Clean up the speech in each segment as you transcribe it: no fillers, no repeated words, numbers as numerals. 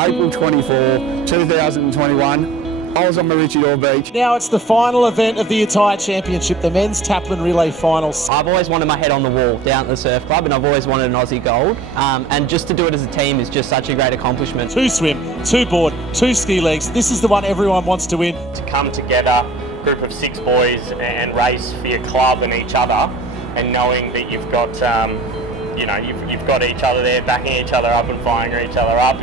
April 24, 2021. I was on Maroochydore Beach. Now it's the final event of the entire championship, the men's Taplin Relay Finals. I've always wanted my head on the wall down at the surf club, and I've always wanted an Aussie gold. And just to do it as a team is just such a great accomplishment. 2 swim, 2 board, 2 ski legs. This is the one everyone wants to win. To come together, group of 6 boys, and race for your club and each other, and knowing that you've got you've got each other there, backing each other up and firing each other up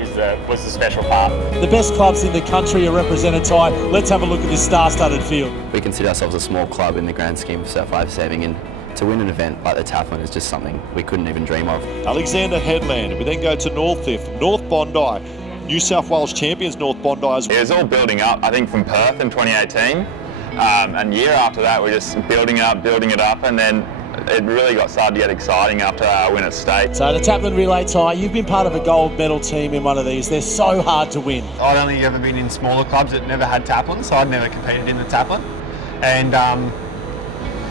was the special part. The best clubs in the country are represented, Ty. Let's have a look at this star-studded field. We consider ourselves a small club in the grand scheme of surf lifesaving, and to win an event like the Taplin is just something we couldn't even dream of. Alexander Headland. We then go to Northcliffe, North Bondi, New South Wales champions North Bondi as well. It was all building up, I think, from Perth in 2018, and year after that we're just building it up, and then it really started to get exciting after our win at state. So the Taplin Relay, Ty, you've been part of a gold medal team in one of these. They're so hard to win. I'd only ever been in smaller clubs that never had Taplin, so I'd never competed in the Taplin, and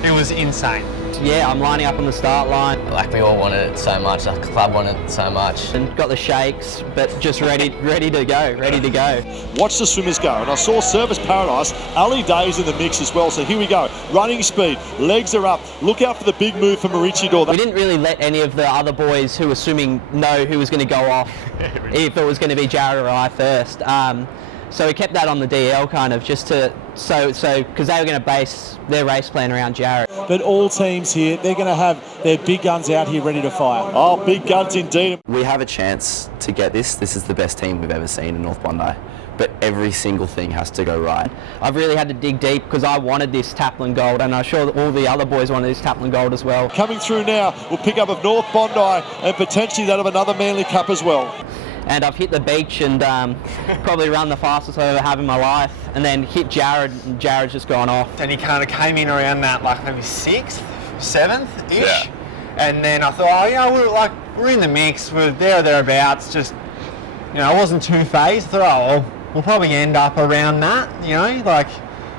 it was insane. Yeah, I'm lining up on the start line. Like, we all wanted it so much, like the club wanted it so much. And got the shakes, but just ready to go. Watch the swimmers go, and I saw Service Paradise, Ali Day's in the mix as well, so here we go. Running speed, legs are up, look out for the big move for Maroochydore. We didn't really let any of the other boys who were swimming know who was going to go off, if it was going to be Jared or I first. So we kept that on the DL kind of just to, because they were going to base their race plan around Jared. But all teams here, they're going to have their big guns out here ready to fire. Oh, big guns indeed. We have a chance to get this. This is the best team we've ever seen in North Bondi, but every single thing has to go right. I've really had to dig deep because I wanted this Taplin gold, and I'm sure that all the other boys wanted this Taplin gold as well. Coming through now, we'll pick up of North Bondi and potentially that of another Manly Cup as well. And I've hit the beach and probably run the fastest I ever have in my life, and then hit Jared, and Jared's just gone off. And he kind of came in around that, like maybe 6th, 7th-ish. Yeah. And then I thought, we're in the mix, we're there or thereabouts, just, I wasn't too phased. I thought, we'll probably end up around that,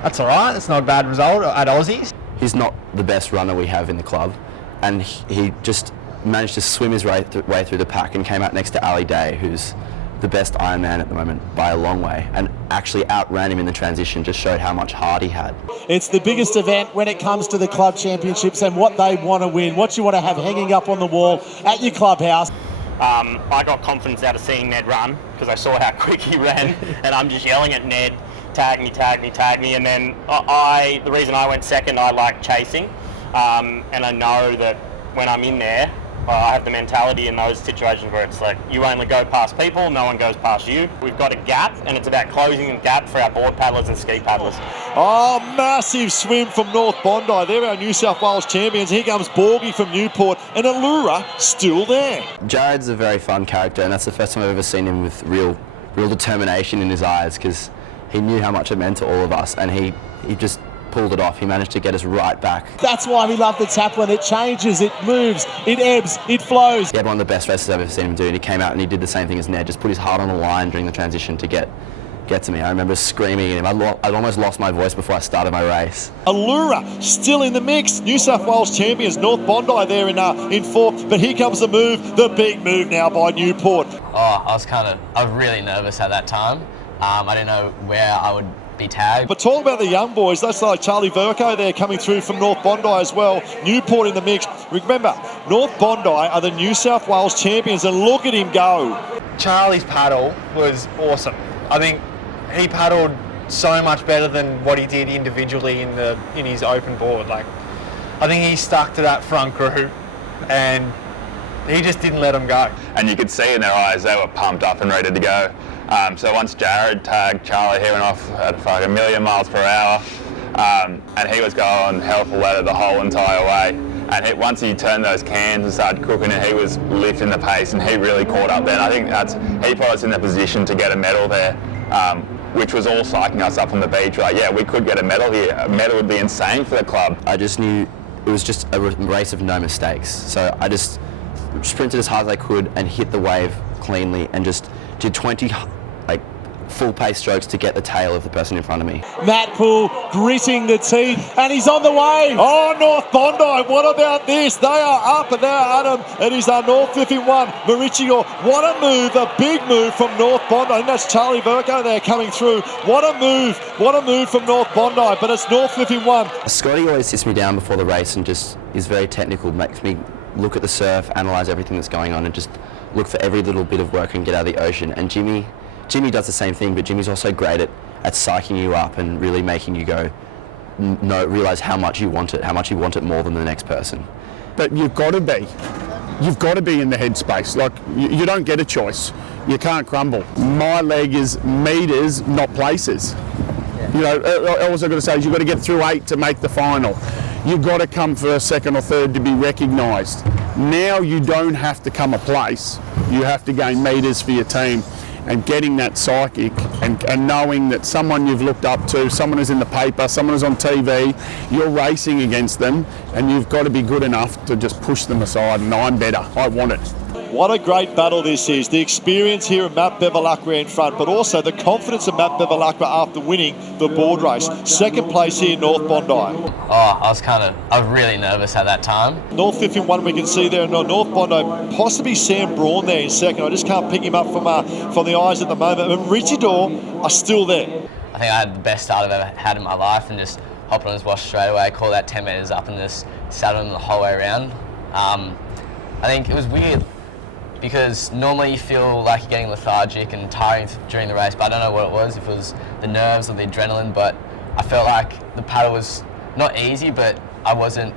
that's all right, it's not a bad result at Aussies. He's not the best runner we have in the club, and he just managed to swim his way through the pack and came out next to Ali Day, who's the best Ironman at the moment by a long way, and actually outran him in the transition, just showed how much heart he had. It's the biggest event when it comes to the club championships and what they want to win, what you want to have hanging up on the wall at your clubhouse. I got confidence out of seeing Ned run because I saw how quick he ran, and I'm just yelling at Ned, tag me, tag me, tag me, and then the reason I went second, I like chasing, and I know that when I'm in there, I have the mentality in those situations where it's like you only go past people, no one goes past you. We've got a gap, and it's about closing the gap for our board paddlers and ski paddlers. Oh, massive swim from North Bondi. They're our New South Wales champions. Here comes Borgie from Newport, and Allura still there. Jared's a very fun character, and that's the first time I've ever seen him with real determination in his eyes, because he knew how much it meant to all of us, and he just pulled it off. He managed to get us right back. That's why we love the Taplin. It changes, it moves, it ebbs, it flows. He had one of the best races I've ever seen him do, and he came out and he did the same thing as Ned, just put his heart on the line during the transition to get to me. I remember screaming at him. I'd almost lost my voice before I started my race. Allura still in the mix. New South Wales champions, North Bondi there in 4th, but here comes the move, the big move now by Newport. I was really nervous at that time. I didn't know where I would be tagged. But talk about the young boys. That's like Charlie Verco there coming through from North Bondi as well. Newport in the mix. Remember, North Bondi are the New South Wales champions, and look at him go. Charlie's paddle was awesome. I think he paddled so much better than what he did individually in his open board. I think he stuck to that front group, and he just didn't let them go. And you could see in their eyes they were pumped up and ready to go. So once Jared tagged Charlie, he went off at like 1 million miles per hour, and he was going hell for leather the whole entire way. And once he turned those cans and started cooking it, he was lifting the pace, and he really caught up there. And I think he put us in the position to get a medal there, which was all psyching us up on the beach. Like, yeah, we could get a medal here. A medal would be insane for the club. I just knew it was just a race of no mistakes. So I just sprinted as hard as I could and hit the wave cleanly, and just did 20 full pace strokes to get the tail of the person in front of me. Matt Poole gritting the teeth, and he's on the way. Oh, North Bondi, what about this? They are up and they are at him. It is our North Fifth in one. Maricchio, what a move, a big move from North Bondi. I think that's Charlie Verco there coming through. What a move from North Bondi, but it's North Fifth in one. Scotty always sits me down before the race and just is very technical, makes me look at the surf, analyse everything that's going on and just look for every little bit of work I can get out of the ocean. And Jimmy does the same thing, but Jimmy's also great at psyching you up and really making you go, realise how much you want it more than the next person. But you've got to be in the headspace. Like, you don't get a choice. You can't crumble. My leg is metres, not places. You know, all I've got to say is you've got to get through 8 to make the final. You've got to come first, second or third to be recognised. Now you don't have to come a place. You have to gain metres for your team. And getting that psychic and knowing that someone you've looked up to, someone who's in the paper, someone who's on TV, you're racing against them and you've got to be good enough to just push them aside and I'm better, I want it. What a great battle this is. The experience here of Matt Bevilacqua in front, but also the confidence of Matt Bevilacqua after winning the board race. Second place here, North Bondi. Oh, I was really nervous at that time. North Fifth in one we can see there. North Bondi, possibly Sam Braun there in second. I just can't pick him up from the eyes at the moment. But Richie Dorr are still there. I think I had the best start I've ever had in my life and just hopped on his wash straight away, called that 10 metres up and just sat on him the whole way around. I think it was weird, because normally you feel like you're getting lethargic and tiring during the race, but I don't know what it was, if it was the nerves or the adrenaline, but I felt like the paddle was not easy, but I wasn't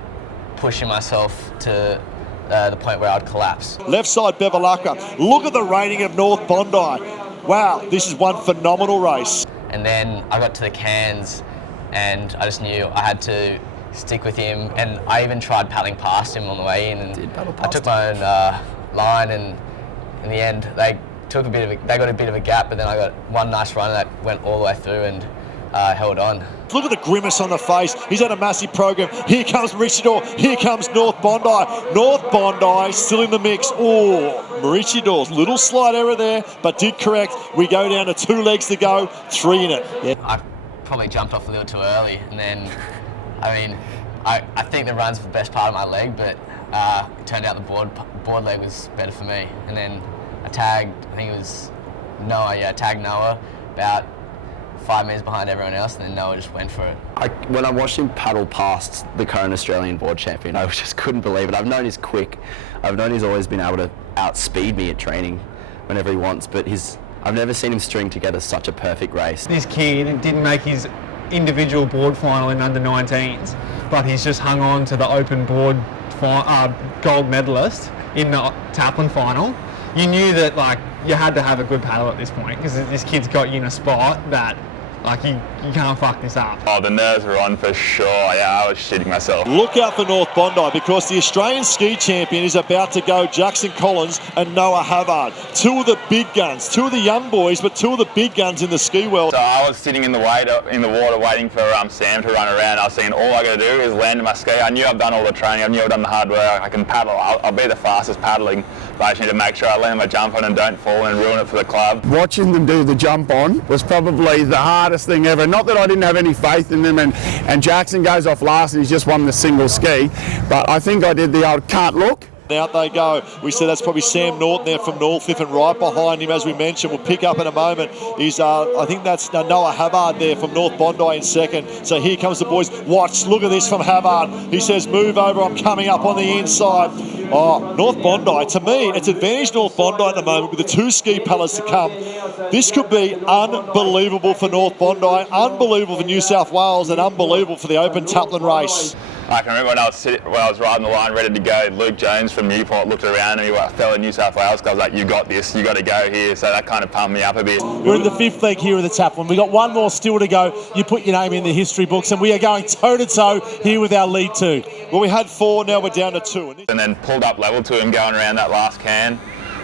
pushing myself to the point where I'd collapse. Left side Bevilacqua. Look at the rating of North Bondi. Wow, this is one phenomenal race. And then I got to the cans and I just knew I had to stick with him, and I even tried paddling past him on the way in, and I took my own line, and in the end they got a bit of a gap, but then I got one nice run that went all the way through and held on. Look at the grimace on the face. He's had a massive program. Here comes Maricchio. Here comes North Bondi. North Bondi still in the mix. Oh, Maricchio's little slight error there, but did correct. We go down to 2 legs to go, 3 in it. Yeah. I probably jumped off a little too early, and then I think the run's the best part of my leg, but it turned out the board leg was better for me. And then I tagged, I think it was Noah, I tagged Noah about 5 metres behind everyone else, and then Noah just went for it. When I watched him paddle past the current Australian board champion, I just couldn't believe it. I've known he's quick. I've known he's always been able to outspeed me at training whenever he wants, but I've never seen him string together such a perfect race. This kid didn't make his individual board final in under-19s, but he's just hung on to the open board gold medalist in the Taplin final. You knew that you had to have a good paddle at this point, because this kid's got you in a spot that you can't fuck this up. Oh, the nerves were on for sure. Yeah, I was shitting myself. Look out for North Bondi, because the Australian ski champion is about to go. Jackson Collins and Noah Havard. 2 of the big guns, 2 of the young boys, but 2 of the big guns in the ski world. So I was sitting in the water waiting for Sam to run around. I was thinking all I got to do is land in my ski. I knew I've done all the training. I knew I've done the hard work. I can paddle. I'll be the fastest paddling. But I just need to make sure I land my jump on and don't fall and ruin it for the club. Watching them do the jump on was probably the hardest thing ever. Not that I didn't have any faith in them, and Jackson goes off last and he's just won the single ski, but I think I did the old can't look. Out they go. We said that's probably Sam Norton there from North Fifth, and right behind him, as we mentioned, we'll pick up in a moment, is I think that's Noah Havard there from North Bondi in second. So here comes the boys. Watch, look at this from Havard. He says, move over, I'm coming up on the inside. Oh, North Bondi, to me, it's advantage North Bondi at the moment with the 2 ski paddlers to come. This could be unbelievable for North Bondi, unbelievable for New South Wales, and unbelievable for the Open Taplin Race. I can remember when I was riding the line ready to go, Luke Jones from Newport looked around and he was a fellow New South Wales guy. I was like, you got this, you got to go here. So that kind of pumped me up a bit. We're in the 5th leg here of the Taplin. We've got 1 more still to go. You put your name in the history books, and we are going toe-to-toe here with our lead 2. Well, we had 4, now we're down to 2. And then pulled up level 2 and going around that last can.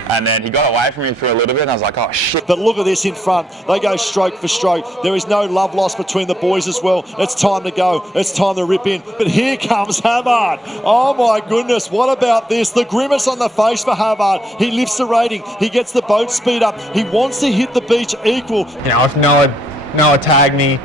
And then he got away from me for a little bit, and I was like, oh shit. But look at this in front. They go stroke for stroke. There is no love lost between the boys as well. It's time to go. It's time to rip in. But here comes Havard. Oh my goodness, what about this? The grimace on the face for Havard. He lifts the rating. He gets the boat speed up. He wants to hit the beach equal. You know, if Noah tagged me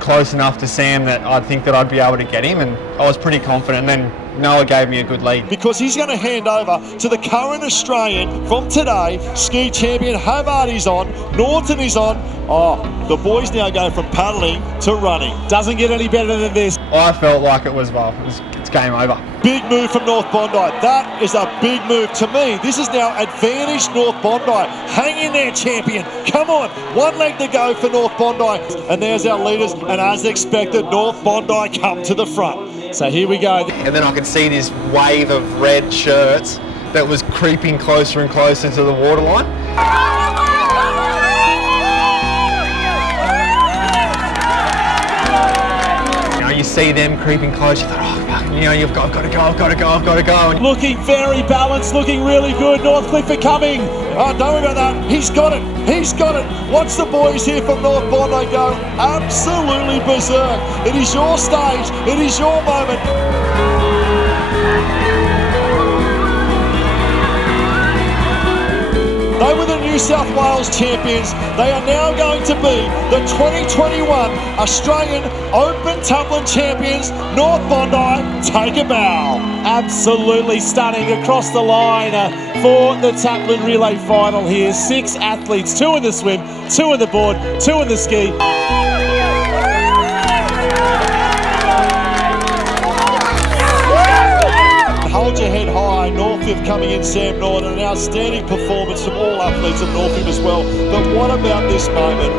close enough to Sam that I think that I'd be able to get him, and I was pretty confident. And then Noah gave me a good lead. Because he's going to hand over to the current Australian from today, ski champion Havard is on, Norton is on. Oh, the boys now go from paddling to running. Doesn't get any better than this. I felt like it's game over. Big move from North Bondi. That is a big move. To me, this is now advantage North Bondi. Hang in there, champion. Come on. One leg to go for North Bondi. And there's our leaders. And as expected, North Bondi come to the front. So here we go. And then I could see this wave of red shirts that was creeping closer and closer to the waterline. You see them creeping close, you thought, oh, fuck, you know, I've got to go. And Looking very balanced, looking really good. Northcliffe are coming. Oh, don't worry about that. He's got it. Watch the boys here from North Bondi go absolutely berserk. It is your stage. It is your moment. They were the New South Wales champions. They are now going to be the 2021 Australian Open Taplin champions. North Bondi, take a bow. Absolutely stunning across the line for the Taplin Relay final here. 6 athletes, 2 in the swim, 2 in the board, 2 in the ski. Hold your head high. Northcliffe coming in, Sam Norton. An outstanding performance from all athletes of Northcliffe as well. But what about this moment?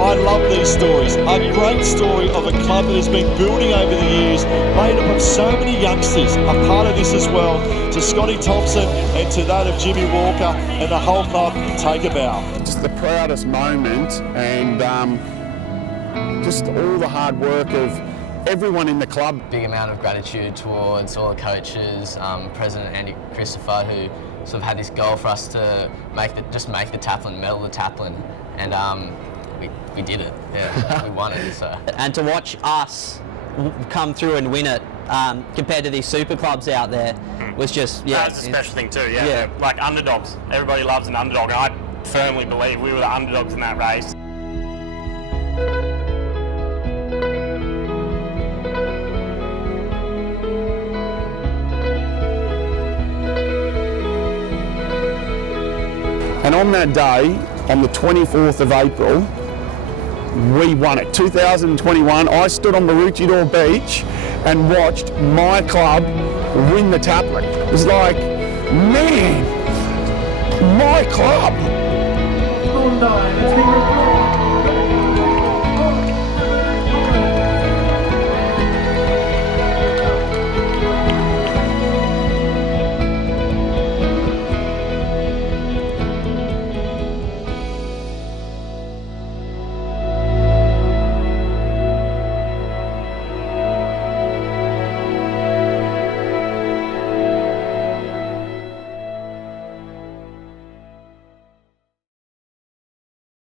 I love these stories. A great story of a club that has been building over the years, made up of so many youngsters. A part of this as well. To Scotty Thompson and to that of Jimmy Walker and the whole club, take a bow. Just the proudest moment, and just all the hard work of everyone in the club. Big amount of gratitude towards all the coaches, President Andy Christopher, who sort of had this goal for us to make the Taplin, medal the Taplin, and we did it. Yeah, we won it. So. And to watch us come through and win it, compared to these super clubs out there, was just That's a special thing too. Yeah, like underdogs. Everybody loves an underdog, and I firmly believe we were the underdogs in that race. And on that day, on the 24th of April, we won it. 2021, I stood on Maroochydore Beach and watched my club win the Taplin. It was like, man, my club.